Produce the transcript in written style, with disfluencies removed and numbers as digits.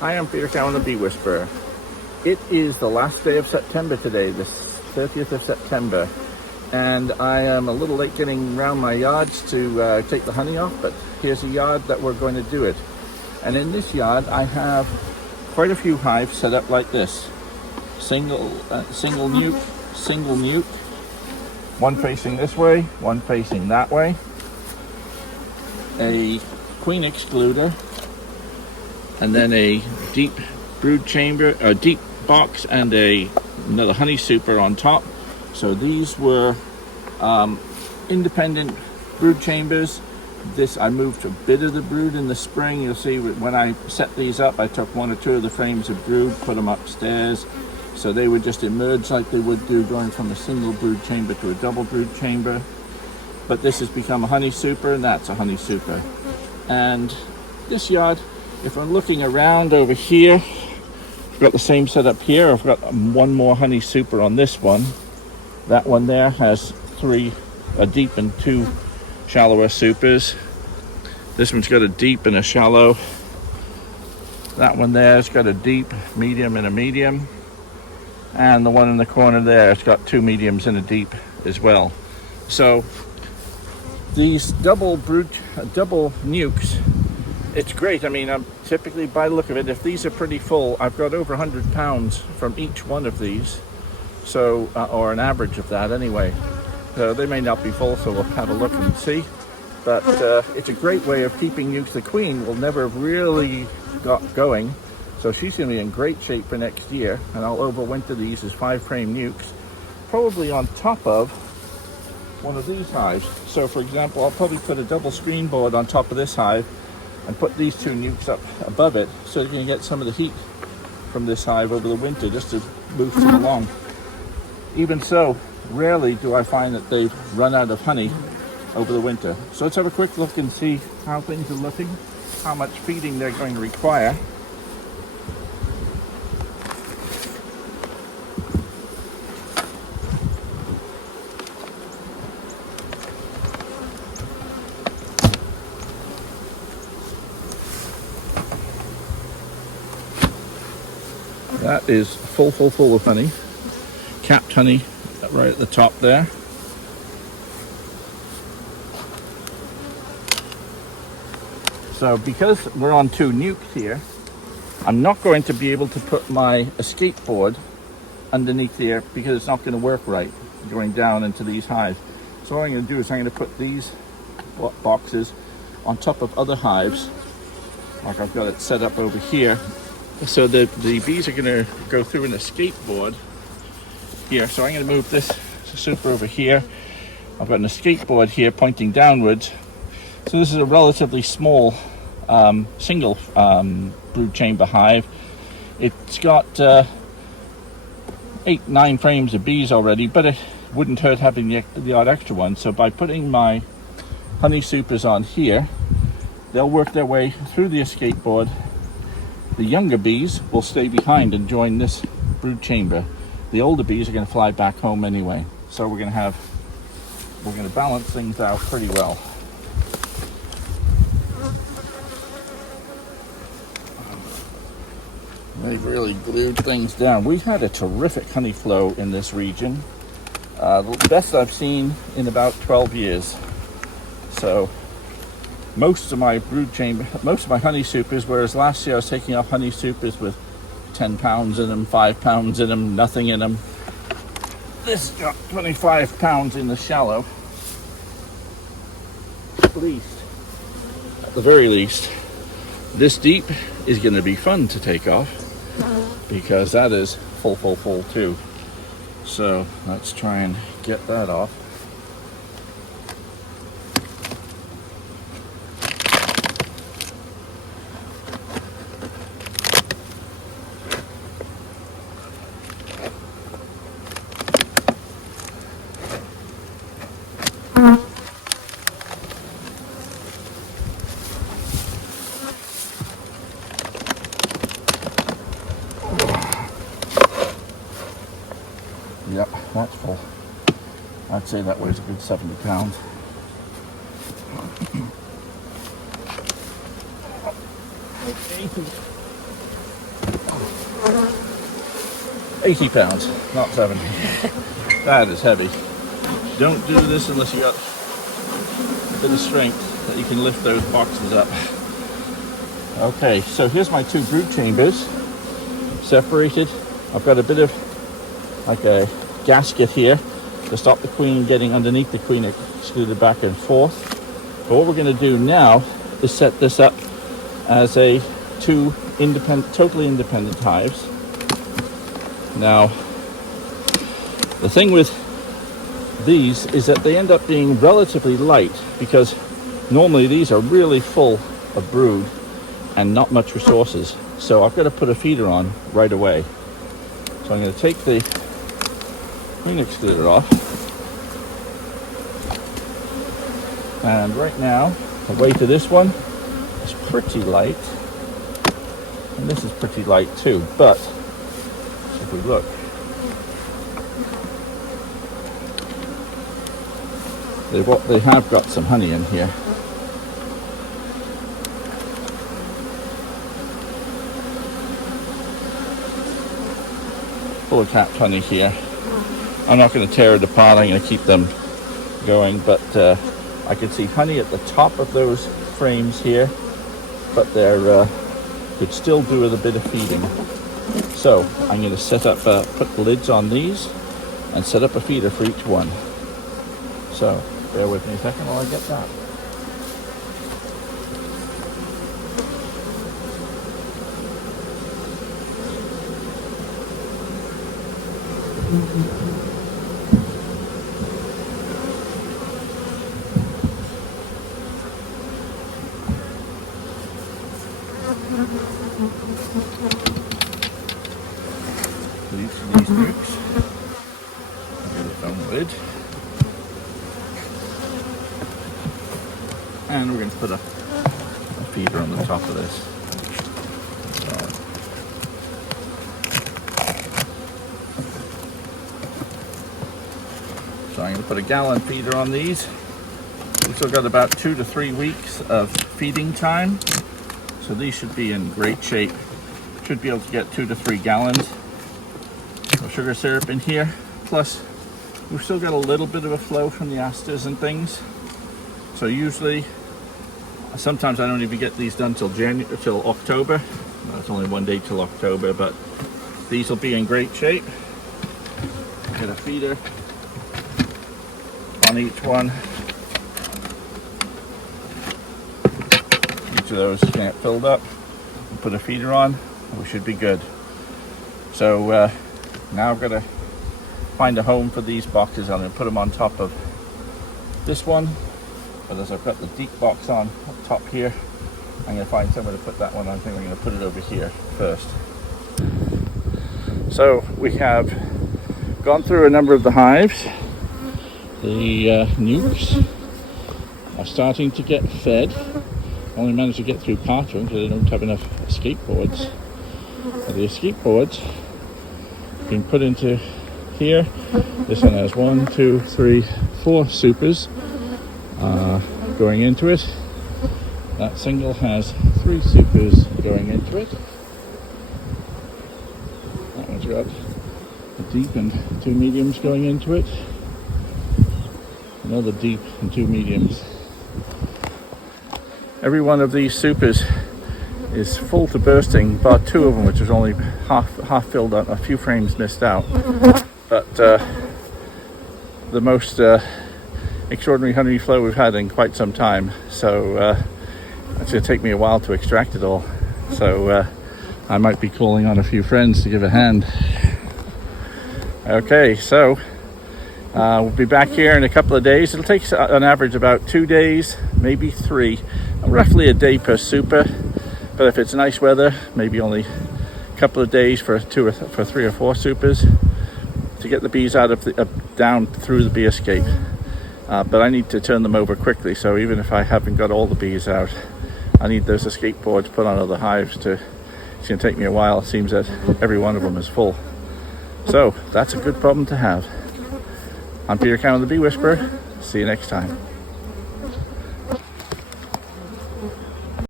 Hi, I'm Peter Cowan, the Bee Whisperer. It is the last day of September today, the 30th of September, and I am a little late getting around my yards to take the honey off, but here's a yard that we're going to do it. And in this yard, I have quite a few hives set up like this. Single nuke, one facing this way, one facing that way, a queen excluder, and then a deep brood chamber, a deep box, and another honey super on top. So these were independent brood chambers. I moved a bit of the brood in the spring. You'll see when I set these up, I took one or two of the frames of brood, put them upstairs, so they would just emerge like they would do going from a single brood chamber to a double brood chamber. But this has become a honey super, and that's a honey super. And this yard, if I'm looking around over here, I've got the same setup here. I've got one more honey super on this one. That one there has a deep and two shallower supers. This one's got a deep and a shallow. That one there's got a deep, medium, and a medium. And the one in the corner there, it's got two mediums and a deep as well. So these double nukes, it's great. I mean, I'm typically, by the look of it, if these are pretty full, I've got over 100 pounds from each one of these. So, or an average of that anyway. So they may not be full, so we'll have a look and see. But it's a great way of keeping nukes. The queen will never have really got going. So she's going to be in great shape for next year. And I'll overwinter these as 5-frame nukes, probably on top of one of these hives. So for example, I'll probably put a double screen board on top of this hive and put these two nukes up above it, so you can get some of the heat from this hive over the winter, just to boost them along. Even so, rarely do I find that they've run out of honey over the winter. So let's have a quick look and see how things are looking, how much feeding they're going to require. That is full of honey, capped honey right at the top there. So because we're on two nukes here, I'm not going to be able to put my escape board underneath here because it's not going to work right going down into these hives. So what I'm going to do is I'm going to put these boxes on top of other hives, like I've got it set up over here. So the bees are going to go through an escape board here. So I'm going to move this super over here. I've got an escape board here pointing downwards. So this is a relatively small single brood chamber hive. It's got 8-9 frames of bees already, but it wouldn't hurt having the odd extra one. So by putting my honey supers on here, they'll work their way through the escape board. The younger bees will stay behind and join this brood chamber. The older bees are going to fly back home anyway. So we're going to balance things out pretty well. They've really glued things down. We've had a terrific honey flow in this region. The best I've seen in about 12 years. So most of my honey supers, whereas last year I was taking off honey supers with 10 pounds in them, 5 pounds in them, nothing in them. This got 25 pounds in the shallow, at the very least. This deep is going to be fun to take off because that is full too. So let's try and get that off. Yep, that's full. I'd say that weighs a good 70 pounds. Okay. 80 pounds, not 70. That is heavy. Don't do this unless you got a bit of strength that you can lift those boxes up. Okay, so here's my 2 brood chambers separated. I've got a bit of like a gasket here to stop the queen getting underneath the queen excluded back and forth. But what we're going to do now is set this up as a 2 totally independent hives. Now, the thing with these is that they end up being relatively light because normally these are really full of brood and not much resources. So I've got to put a feeder on right away. So I'm going to take the queen excluder off. And right now, the weight of this one is pretty light. And this is pretty light too, but if we look, they have got some honey in here. Full of capped honey here. I'm not going to tear it apart, I'm going to keep them going, but I can see honey at the top of those frames here, but they're could still do with a bit of feeding. So I'm going to set up, put the lids on these and set up a feeder for each one. So bear with me a second while I get that. These nucs. Get its own lid. And we're going to put a feeder on the top of this. So I'm going to put a gallon feeder on these. We've still got about 2 to 3 weeks of feeding time. So these should be in great shape. Should be able to get 2 to 3 gallons of sugar syrup in here. Plus, we've still got a little bit of a flow from the asters and things. So usually, sometimes I don't even get these done till October. Well, it's only 1 day till October, but these will be in great shape. Get a feeder on each one. Each of those get filled up. Put a feeder on, we should be good. So now I've got to find a home for these boxes. I'm going to put them on top of this one, but as I've got the deep box on up top here, I'm going to find somewhere to put that one. I think I'm going to put it over here first. So we have gone through a number of the hives. The nucs are starting to get fed. Only managed to get through part of them because I don't have enough escape boards. But the escape boards have been put into here. This one has 1, 2, 3, 4 supers going into it. That single has 3 supers going into it. That one's got a deep and 2 mediums going into it. Another deep and 2 mediums. Every one of these supers is full to bursting, but 2 of them which is only half filled up, a few frames missed out. But the most extraordinary honey flow we've had in quite some time, so it's going to take me a while to extract it all. So I might be calling on a few friends to give a hand. Okay, so we'll be back here in a couple of days. It'll take on average about 2 days, maybe 3, roughly a day per super. But if it's nice weather, maybe only a couple of days for 3 or 4 supers to get the bees out of down through the bee escape. But I need to turn them over quickly, so even if I haven't got all the bees out, I need those escape boards put on other hives. It's going to take me a while. It seems that every one of them is full. So that's a good problem to have. I'm Peter Cameron, the Bee Whisperer. See you next time.